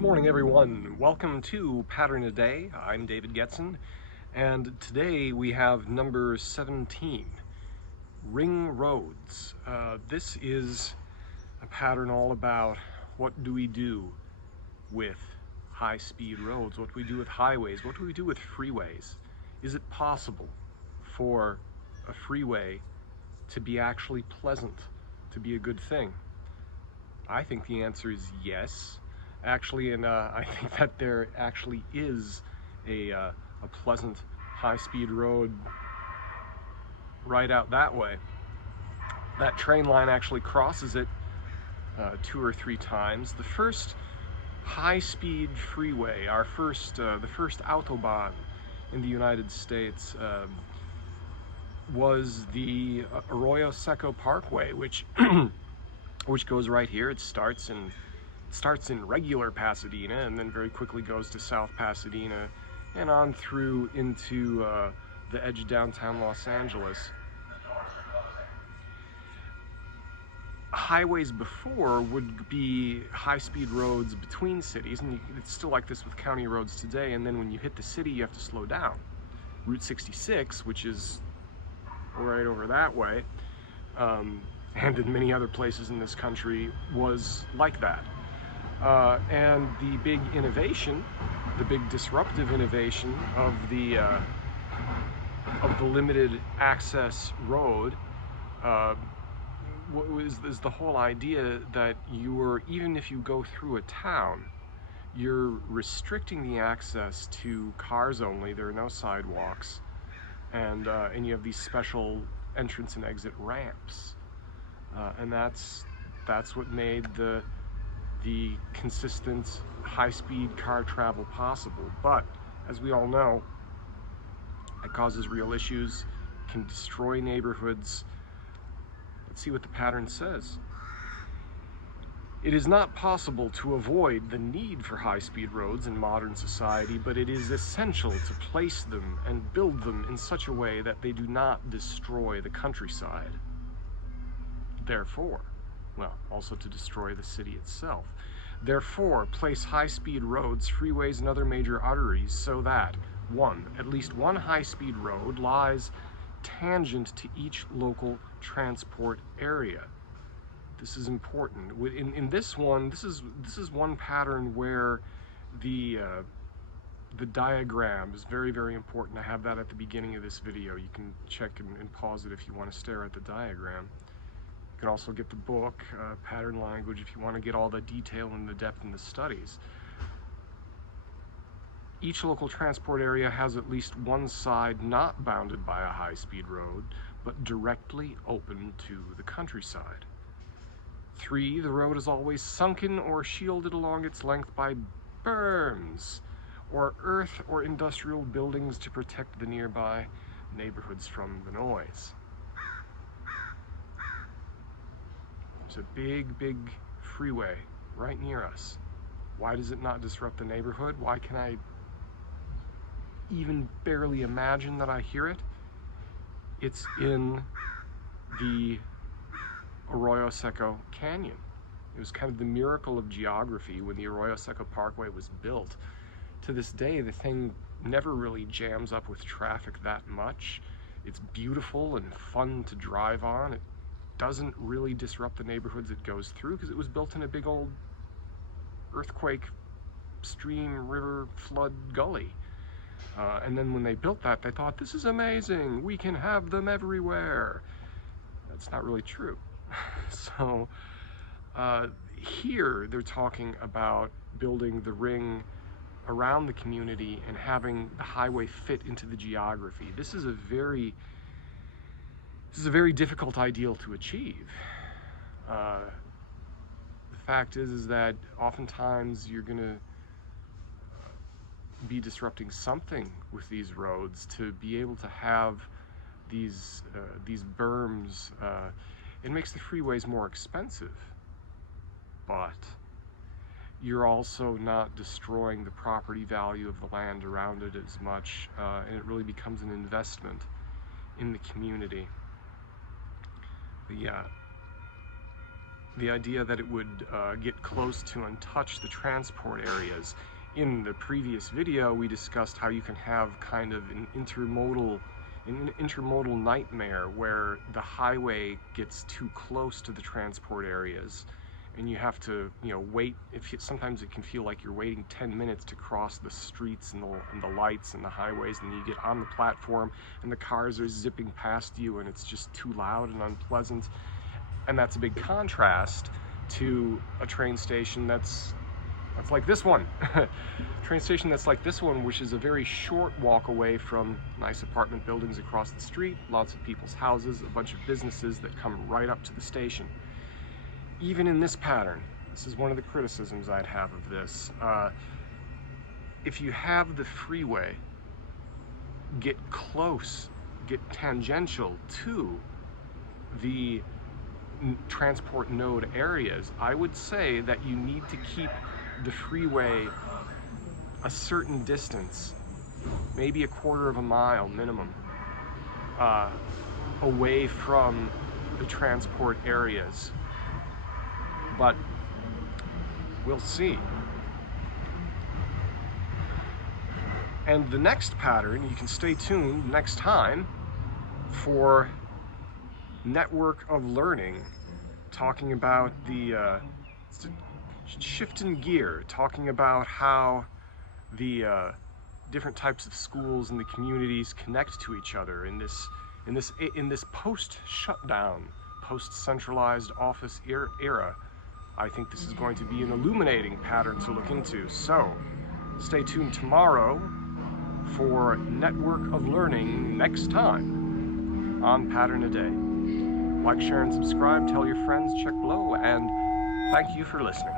Good morning, everyone. Welcome to Pattern a Day. I'm David Getson, and today we have number 17, Ring Roads. This is a pattern all about what do we do with high-speed roads, what do we do with highways, what do we do with freeways. Is it possible for a freeway to be actually pleasant, to be a good thing? I think the answer is yes. Actually, and I think that there actually is a pleasant high-speed road right out that way. That train line actually crosses it 2 or 3 times. The first high-speed freeway, the first Autobahn in the United States was the Arroyo Seco Parkway, which which goes right here. It starts in regular Pasadena and then very quickly goes to South Pasadena and on through into the edge of downtown Los Angeles. Highways before would be high-speed roads between cities, and it's still like this with county roads today, and then when you hit the city you have to slow down. Route 66, which is right over that way, and in many other places in this country, was like that. And the big innovation, the big disruptive innovation of the limited access road is the whole idea that even if you go through a town, you're restricting the access to cars only. There are no sidewalks, and you have these special entrance and exit ramps, and that's what made the consistent high-speed car travel possible. But as we all know, it causes real issues, can destroy neighborhoods. Let's see what the pattern says. It is not possible to avoid the need for high-speed roads in modern society, but it is essential to place them and build them in such a way that they do not destroy the countryside. Therefore, also to destroy the city itself. Therefore, place high-speed roads, freeways, and other major arteries so that, at least one high-speed road lies tangent to each local transport area. This is important. In this one, this is one pattern where the diagram is very, very important. I have that at the beginning of this video. You can check and pause it if you want to stare at the diagram. You can also get the book, Pattern Language, if you want to get all the detail and the depth in the studies. Each local transport area has at least one side not bounded by a high-speed road, but directly open to the countryside. 3, the road is always sunken or shielded along its length by berms, or earth or industrial buildings to protect the nearby neighborhoods from the noise. There's a big, big freeway right near us. Why does it not disrupt the neighborhood? Why can I even barely imagine that I hear it? It's in the Arroyo Seco Canyon. It was kind of the miracle of geography when the Arroyo Seco Parkway was built. To this day, the thing never really jams up with traffic that much. It's beautiful and fun to drive on. It doesn't really disrupt the neighborhoods it goes through because it was built in a big old earthquake, stream, river, flood gully. And then when they built that, they thought, this is amazing, we can have them everywhere. That's not really true. So here they're talking about building the ring around the community and having the highway fit into the geography. This is a very difficult ideal to achieve. The fact is that oftentimes you're going to be disrupting something with these roads to be able to have these berms. It makes the freeways more expensive, but you're also not destroying the property value of the land around it as much, and it really becomes an investment in the community. But yeah, the idea that it would get close to and touch the transport areas. In the previous video, we discussed how you can have kind of an intermodal nightmare where the highway gets too close to the transport areas and you have to, wait. Sometimes it can feel like you're waiting 10 minutes to cross the streets and the lights and the highways, and you get on the platform and the cars are zipping past you and it's just too loud and unpleasant. And that's a big contrast to a train station that's like this one. Train station that's like this one, which is a very short walk away from nice apartment buildings across the street, lots of people's houses, a bunch of businesses that come right up to the station. Even in this pattern, this is one of the criticisms I'd have of this. If you have the freeway get close, get tangential to the transport node areas, I would say that you need to keep the freeway a certain distance, maybe 1/4 of a mile minimum, away from the transport areas. But we'll see. And the next pattern, you can stay tuned next time for Network of Learning, talking about the shift in gear, talking about how the different types of schools and the communities connect to each other in this post-shutdown, post-centralized office era. I think this is going to be an illuminating pattern to look into. So stay tuned tomorrow for Network of Learning next time on Pattern a Day. Like, share, and subscribe, tell your friends, check below, and thank you for listening.